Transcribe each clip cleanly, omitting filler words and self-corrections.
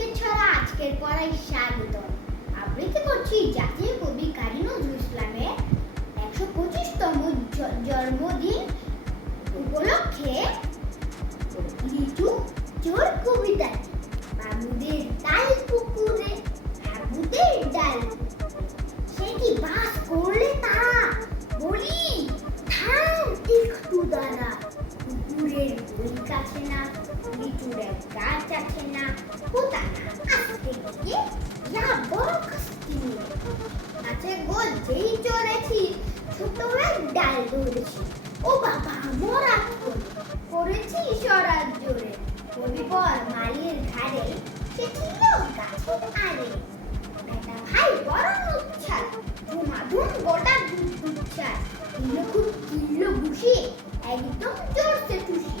আজকের ছড়া আজকের পড়ায় স্বাগতম। আবৃত্তি করছি জাতীয় কবি কাজী নজরুল ইসলামের ১২৫তম জন্মদিন উপলক্ষে লিচু চোর কবিতা। বাবুদের ডাল পুকুরে হাবুদের ডাল সে কি বাস করলে তারা, বলি থাম একটু দাঁড়া। পুকুরের বই কাছে না, লিচুর এক গাছ আছে না, কোথা না আসতে গিয়ে যা বড় কাস্তি নিয়ে গাছে গোল যেই চড়েছি, ছোট এক ডাল ধরেছি। ও বাবা মরা করেছি সরার জোরে, রবিবার মালির ঘাড়ে সে ছিল গাছের আড়ে। বেটা ভাই বড় উচ্ছাল, ধুমাধুম গোটা দুচ্ছাল, কিল্লো ঘুষি একদম জোরসে টুসি।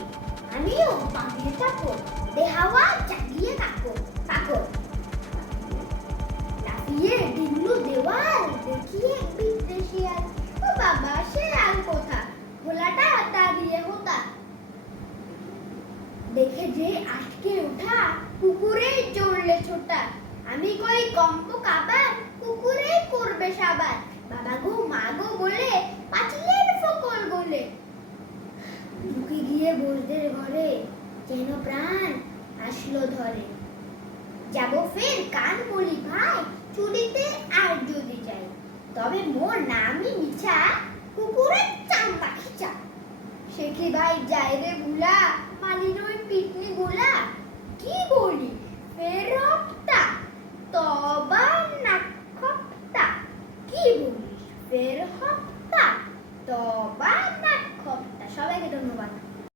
আমিও পাগলে চাপড় দেহাওয়া চাগিয়ে কাপড় লাফিয়ে ডিল্লু দেওয়াল দেখিয়ে বিদ্রে শিয়াল। ও বাবা সে আর কোথা, ভোলাটা দাঁড়িয়ে হোতা দেখে যে আটকে ওঠা, পুকুরে চড়লে ছোটা। আমি কই কম্প কাবার, পুকুরে করবে সাবার। বাবা গো মা গো বলে পাঁচিলের ফকল গলে ঢুকে গিয়ে বসদের ঘরে, যেন প্রাণ আসলো ধরে। যাব ফের কান বলি ভাই, চুরিতে আর যদি যাই, তবে মোর নামই মিছা, কুকুরের চাম্পা খিচা। সে কি ভাই যাই রে ভুলা,